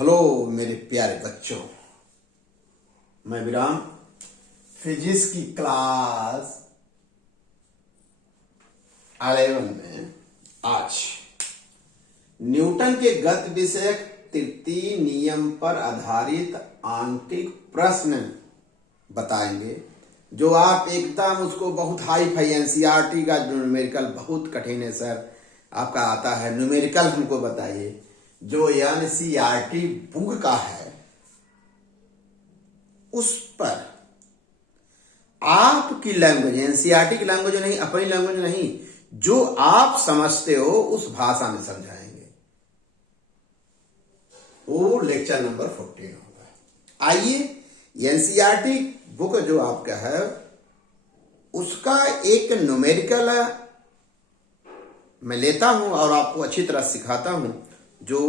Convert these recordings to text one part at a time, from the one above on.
Hello मेरे प्यारे बच्चों, मैं विराम फिजिक्स की क्लास 11 में आज न्यूटन के गति विषयक तृतीय नियम पर आधारित आंतरिक प्रश्न बताएंगे, जो आप एकदम उसको बहुत हाई फाई एनसीईआरटी का जो न्यूमेरिकल बहुत कठिन है सर, आपका आता है न्यूमेरिकल हमको बताइए, जो एनसीईआरटी बुक का है उस पर आपकी लैंग्वेज, एनसीईआरटी की लैंग्वेज नहीं, अपनी लैंग्वेज नहीं, जो आप समझते हो उस भाषा में समझाएंगे। वो लेक्चर नंबर 14 होगा। आइए, एनसीईआरटी बुक जो आपका है उसका एक न्यूमेरिकल मैं लेता हूं और आपको अच्छी तरह सिखाता हूं, जो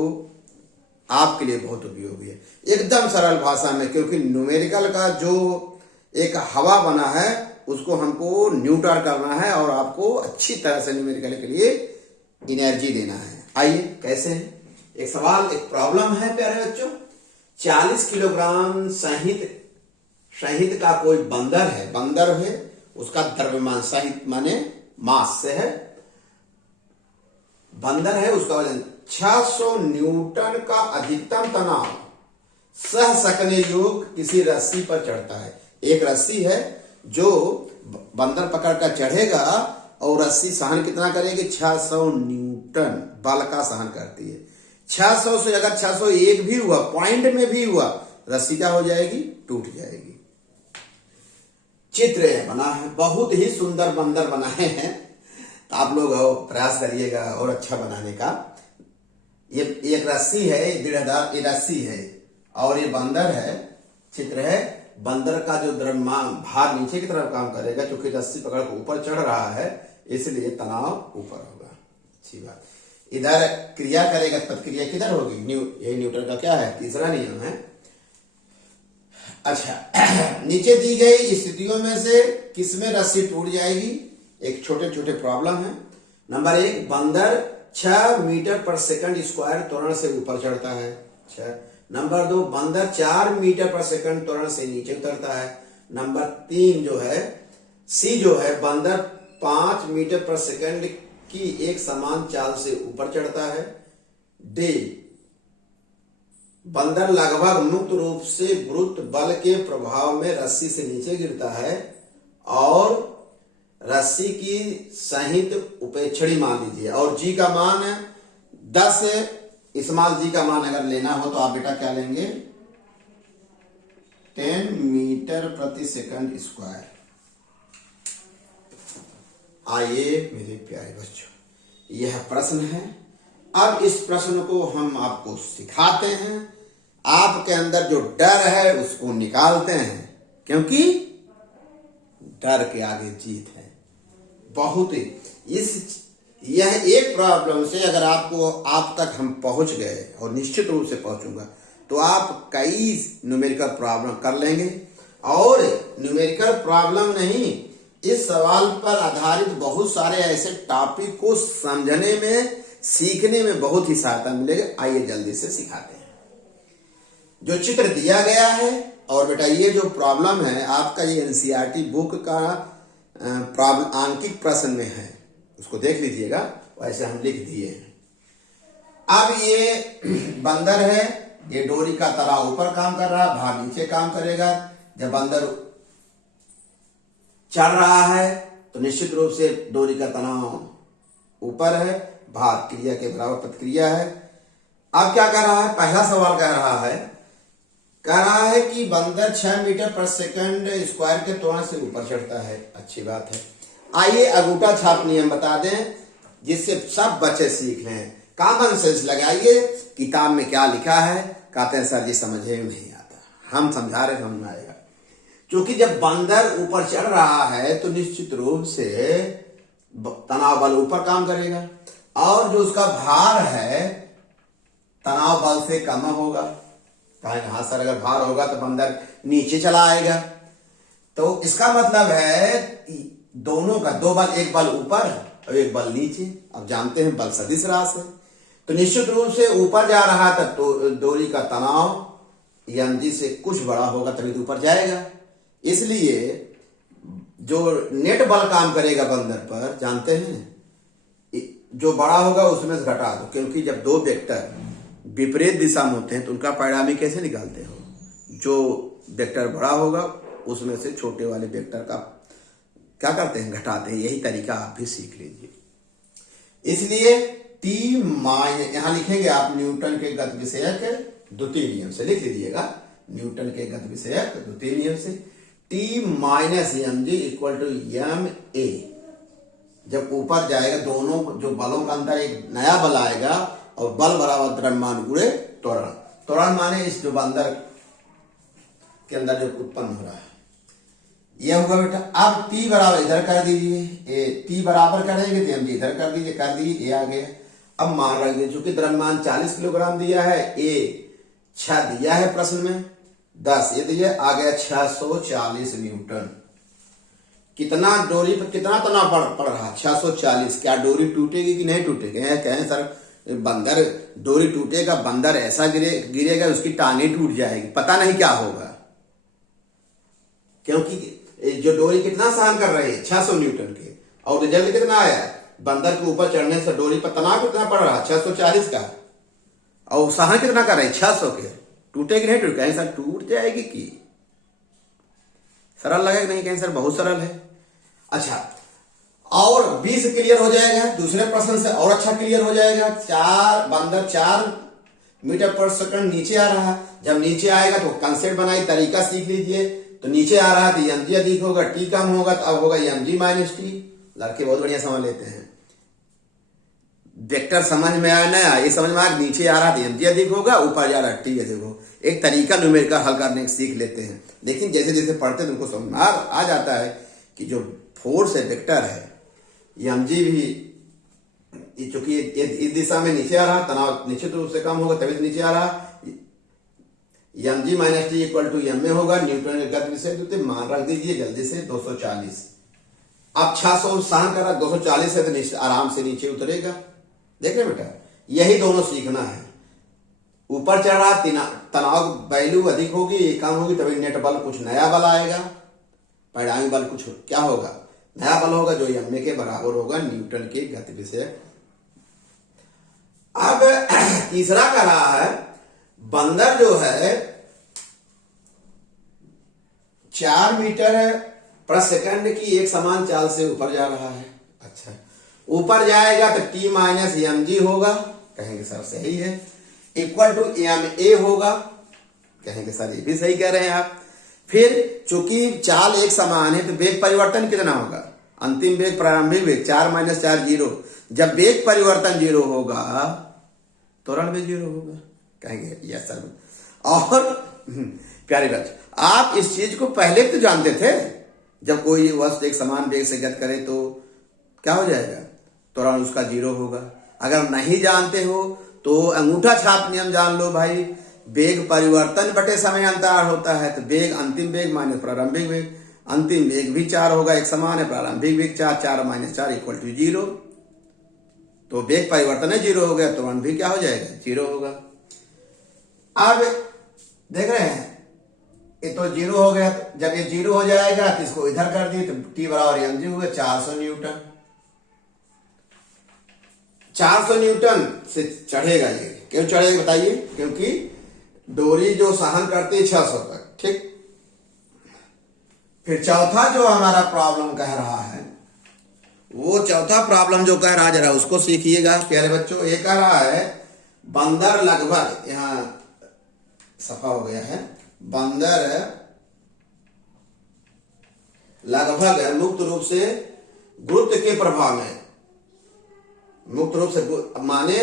आपके लिए बहुत उपयोगी है, एकदम सरल भाषा में, क्योंकि न्यूमेरिकल का जो एक हवा बना है उसको हमको न्यूट्रल करना है और आपको अच्छी तरह से न्यूमेरिकल के लिए एनर्जी देना है। आइए कैसे है, एक सवाल, एक प्रॉब्लम है प्यारे बच्चों। 40 किलोग्राम शहीद का कोई बंदर है, उसका द्रव्यमान, शहीद माने मास से है, बंदर है, उसका वजन 600 न्यूटन का अधिकतम तनाव सह सकने योग्य किसी रस्सी पर चढ़ता है। एक रस्सी है जो बंदर पकड़ कर चढ़ेगा और रस्सी सहन कितना करेगी? 600 न्यूटन बल का सहन करती है। 600 से अगर 601 भी हुआ, पॉइंट में भी हुआ, रस्सी क्या हो जाएगी? टूट जाएगी। चित्र बना है, बहुत ही सुंदर बंदर बनाए हैं, तो आप लोग प्रयास करिएगा और अच्छा बनाने का। ये एक रस्सी है, 1,500 ये रस्सी है और ये बंदर है, चित्र है। बंदर का जो द्रव्यमान भार नीचे की तरफ काम करेगा, क्योंकि रस्सी पकड़ कर ऊपर चढ़ रहा है, इसलिए तनाव ऊपर होगा। अच्छी बात। इधर क्रिया करेगा, प्रतिक्रिया किधर होगी? ये न्यूटन का क्या है? तीसरा नियम है। अच्छा, नीचे दी गई स्थितियों में से किसमें रस्सी टूट जाएगी? एक छोटे छोटे प्रॉब्लम है। नंबर 1, बंदर 6 मीटर पर सेकंड स्क्वायर त्वरण से ऊपर चढ़ता है। 6। नंबर 2, बंदर 4 मीटर पर सेकंड त्वरण से नीचे उतरता है। नंबर 3 जो है, सी जो है, बंदर 5 मीटर पर सेकंड की एक समान चाल से ऊपर चढ़ता है। डी, बंदर लगभग मुक्त रूप से गुरुत्व बल के प्रभाव में रस्सी से नीचे गिरता है और रस्सी की सहित उपेक्षणी मान लीजिए, और जी का मान 10 स्मॉल जी का मान अगर लेना हो तो आप बेटा क्या लेंगे? 10 मीटर प्रति सेकंड स्क्वायर। आइए मेरे प्यारे बच्चों, यह प्रश्न है। अब इस प्रश्न को हम आपको सिखाते हैं, आपके अंदर जो डर है उसको निकालते हैं, क्योंकि डर के आगे जीत है। बहुत यह एक प्रॉब्लम से अगर आपको आप तक हम पहुंच गए, और निश्चित रूप से पहुंचूंगा, तो आप कई न्यूमेरिकल प्रॉब्लम कर लेंगे। और न्यूमेरिकल प्रॉब्लम नहीं, इस सवाल पर आधारित बहुत सारे ऐसे टॉपिक को समझने में, सीखने में बहुत ही सहायता मिलेगी। आइए जल्दी से सिखाते हैं। जो चित्र दिया गया है, और बेटा ये जो प्रॉब्लम है आपका, ये एनसीईआरटी बुक का प्रॉब्लम आंकिक प्रश्न में है, उसको देख लीजिएगा, वैसे हम लिख दिए हैं। अब ये बंदर है, ये डोरी का तला ऊपर काम कर रहा है, भार नीचे काम करेगा। जब बंदर चढ़ रहा है तो निश्चित रूप से डोरी का तनाव ऊपर है, भार क्रिया के बराबर प्रतिक्रिया है। अब क्या कर रहा है? पहला सवाल कह रहा है कि बंदर 6 मीटर पर सेकंड स्क्वायर के त्वरण से ऊपर चढ़ता है। अच्छी बात है। आइए अंगूठा छाप नियम बता दें, जिससे सब बच्चे सीख लें। कॉमन सेंस लगाइए, किताब में क्या लिखा है? कहते हैं सर जी समझे नहीं आता, हम समझा रहे, समझ में आएगा। क्योंकि जब बंदर ऊपर चढ़ रहा है तो निश्चित रूप से तनाव बल ऊपर काम करेगा, और जो उसका भार है तनाव बल से कम होगा। हाँ सर, अगर भार होगा तो बंदर नीचे चला आएगा। तो इसका मतलब है दोनों का दो बल, एक बल ऊपर और एक बल नीचे। अब जानते हैं बल सदिश राशि है, तो निश्चित रूप से ऊपर जा रहा था तो डोरी का तनाव mg से कुछ बड़ा होगा तभी तो ऊपर जाएगा। इसलिए जो नेट बल काम करेगा बंदर पर, जानते हैं, जो बड़ा होगा उसमें से घटा दो, क्योंकि जब दो वेक्टर विपरीत दिशा में होते हैं तो उनका परिणामी कैसे निकालते हो? जो वेक्टर बड़ा होगा उसमें से छोटे वाले वेक्टर का क्या करते हैं, घटाते हैं। यही तरीका आप भी सीख लीजिए। इसलिए टी माइनस, यहां लिखेंगे आप न्यूटन के गति विषयक द्वितीय नियम से लिख लीजिएगा, न्यूटन के गति विषयक द्वितीय नियम से T minus M G equal to M A. जब ऊपर जाएगा दोनों जो बलों का अंदर एक नया बल आएगा और बल बराबर द्रव्यमान गुणे त्वरण। त्वरण माने इस जो बंदर के अंदर जो उत्पन्न हो रहा है यह होगा बेटा। अब टी बराबर इधर कर दीजिए, टी बराबर करेंगे तो एम जी इधर कर दीजिए, ये आ गया। अब मान रख दीजिए चूंकि द्रव्यमान 40 किलोग्राम दिया है, ए 6 दिया है प्रश्न में, 10 ये दिया, आ गया 640 न्यूटन। कितना डोरी पर कितना तनाव पड़ रहा है? 640। क्या डोरी टूटेगी कि नहीं टूटेगी? कहें सर बंदर डोरी टूटेगा, बंदर ऐसा गिरेगा उसकी टांगे टूट जाएगी, पता नहीं क्या होगा, क्योंकि जो डोरी कितना सहन कर रही है 600 न्यूटन के, और रिजल्ट कितना आया? बंदर के ऊपर चढ़ने से डोरी पर तनाव कितना पड़ रहा है? 640 का, और सहन कितना कर रहे हैं? 600 के। टूटेगी नहीं टूट? कहीं सर टूट जाएगी कि सरल लगेगा? नहीं कहीं सर बहुत सरल है। अच्छा, और 20 क्लियर हो जाएगा, दूसरे प्रश्न से और अच्छा क्लियर हो जाएगा। बंदर 4 मीटर पर सेकंड नीचे आ रहा है, जब नीचे आएगा तो कंसेप्ट बनाई, तरीका सीख लीजिए। तो नीचे आ रहा है तो एम जी अधिक होगा, टी कम होगा, तो अब होगा एम जी माइनस टी। लड़के बहुत बढ़िया समझ लेते हैं, वेक्टर समझ में आया ना, ये समझ में आया, नीचे आ रहा है तो एम जी अधिक होगा, ऊपर जा रहा है टी अधिक होगा। एक तरीका न्यूमेरिकल हल करने सीख लेते हैं, लेकिन जैसे जैसे पढ़ते हैं उनको समझ में आ जाता है कि जो फोर्स है वेक्टर है, एम जी भी चूंकि इस दिशा में नीचे आ रहा, तनाव निश्चित रूप से कम होगा तभी तो नीचे आ रहा। M G minus T equal to M A होगा, न्यूटन के गति विषय तो मान रख दीजिए जल्दी से 240। अब 600 सहन कर रहा, 240 है तो आराम से नीचे उतरेगा। देख रहे बेटा, यही दोनों सीखना है। ऊपर चढ़ रहा तनाव वैल्यू अधिक होगी, ये कम होगी, तभी नेट बल कुछ नया बल आएगा, परिणामी बल कुछ क्या होगा? नया बल होगा, जो एम ए के बराबर होगा न्यूटन के गति विषय। अब तीसरा कर रहा है, बंदर जो है 4 मीटर पर सेकंड की एक समान चाल से ऊपर जा रहा है। अच्छा, ऊपर जाएगा तो टी माइनस एम जी होगा, कहेंगे सर सही है, इक्वल टू एम ए होगा, कहेंगे सर ये भी सही कह रहे हैं आप। फिर चूंकि चाल एक समान है तो वेग परिवर्तन कितना होगा? अंतिम वेग प्रारंभिक वेग 4 माइनस 4 0। जब वेग परिवर्तन 0 होगा त्वरण भी 0 होगा, कहेंगे यस सर। और प्यारे बच्चे, आप इस चीज को पहले तो जानते थे, जब कोई वस्तु एक समान वेग से गति करे तो क्या हो जाएगा? त्वरण उसका 0 होगा। अगर नहीं जानते हो तो अंगूठा छाप नियम जान लो भाई, वेग परिवर्तन बटे समय अंतराल होता है, तो वेग अंतिम वेग माइनस प्रारंभिक वेग, अंतिम वेग भी 4 होगा, एक समान है, प्रारंभिक वेग 4, 4 माइनस 4 इक्वल टू 0। तो वेग परिवर्तन है 0 हो गया, त्वरण भी क्या हो जाएगा? 0 होगा। अब देख रहे हैं ये तो 0 हो गया, जब ये 0 हो जाएगा तो इसको इधर कर दिए तो टी बराबर एम जी हुआ 400 न्यूटन। 400 न्यूटन से चढ़ेगा ये, क्यों चढ़ेगा बताइए? क्योंकि डोरी जो सहन करती है 600 तक, ठीक। फिर चौथा जो हमारा प्रॉब्लम कह रहा है, वो चौथा प्रॉब्लम जो कह रहा है जरा उसको सीखिएगा प्यारे बच्चों। ये कह रहा है बंदर लगभग, यहां सफा हो गया है, बंदर लगभग मुक्त रूप से गुरुत्व के प्रभाव में, मुक्त रूप से माने,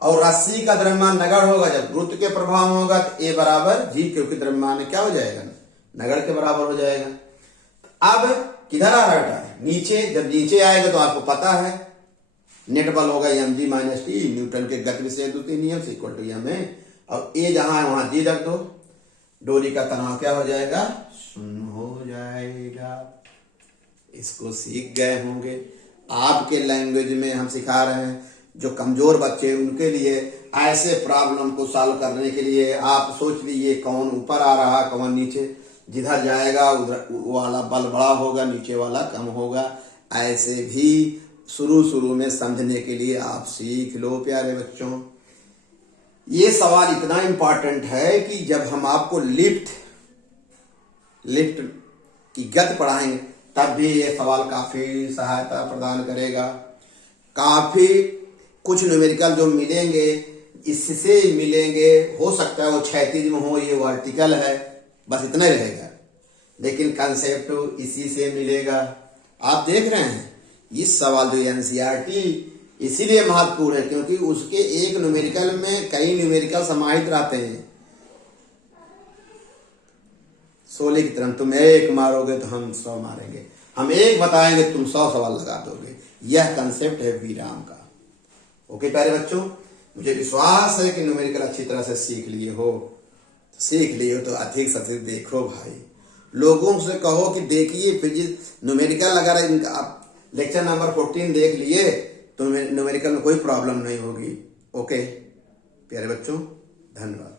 और रस्सी का द्रव्यमान नगण्य होगा। जब गुरुत्व के प्रभाव में होगा तो ए बराबर जी, क्योंकि द्रव्यमान क्या हो जाएगा? नगण्य के बराबर हो जाएगा। अब किधर आ रहा है? नीचे। जब नीचे आएगा तो आपको पता है नेट बल होगा M G minus T, Newton के गति विषय द्वितीय नियम से इक्वल टू एम ए, और ए जहां है वहां जी रख दो, डोरी का तनाव क्या हो जाएगा? 0 हो जाएगा। इसको सीख गए होंगे। आपके लैंग्वेज में हम सिखा रहे हैं, जो कमजोर बच्चे उनके लिए ऐसे प्रॉब्लम को सॉल्व करने के लिए आप सोच लीजिए कौन ऊपर आ रहा कौन नीचे, जिधर जाएगा उधर वाला बल बड़ा होगा, नीचे वाला कम होगा। ऐसे भी शुरू में समझने के लिए आप सीख लो प्यारे बच्चों। ये सवाल इतना इम्पोर्टेंट है कि जब हम आपको लिफ्ट की गति पढ़ाएंगे तब भी ये सवाल काफी सहायता प्रदान करेगा। काफी कुछ न्यूमेरिकल जो मिलेंगे इससे मिलेंगे, हो सकता है वो क्षैतिज में हो, ये वर्टिकल है, बस इतना ही रहेगा, लेकिन कंसेप्ट इसी से मिलेगा। आप देख रहे हैं इस सवाल जो एनसीईआरटी इसीलिए महत्वपूर्ण है क्योंकि उसके एक न्यूमेरिकल में कई न्यूमेरिकल समाहित रहते हैं। 16 की तरह तुम एक मारोगे तो हम 100 मारेंगे, हम एक बताएंगे तुम 100 सवाल लगा दोगे। यह कंसेप्ट है विराम का। ओके प्यारे बच्चों, मुझे विश्वास है कि न्यूमेरिकल अच्छी तरह से सीख लिए हो तो अधिक से अधिक देखो भाई, लोगों से कहो कि देखिए फिजिक्स न्यूमेरिकल अगर आप लेक्चर नंबर 14 देख लिए तो न्यूमेरिकल में कोई प्रॉब्लम नहीं होगी। ओके प्यारे बच्चों, धन्यवाद।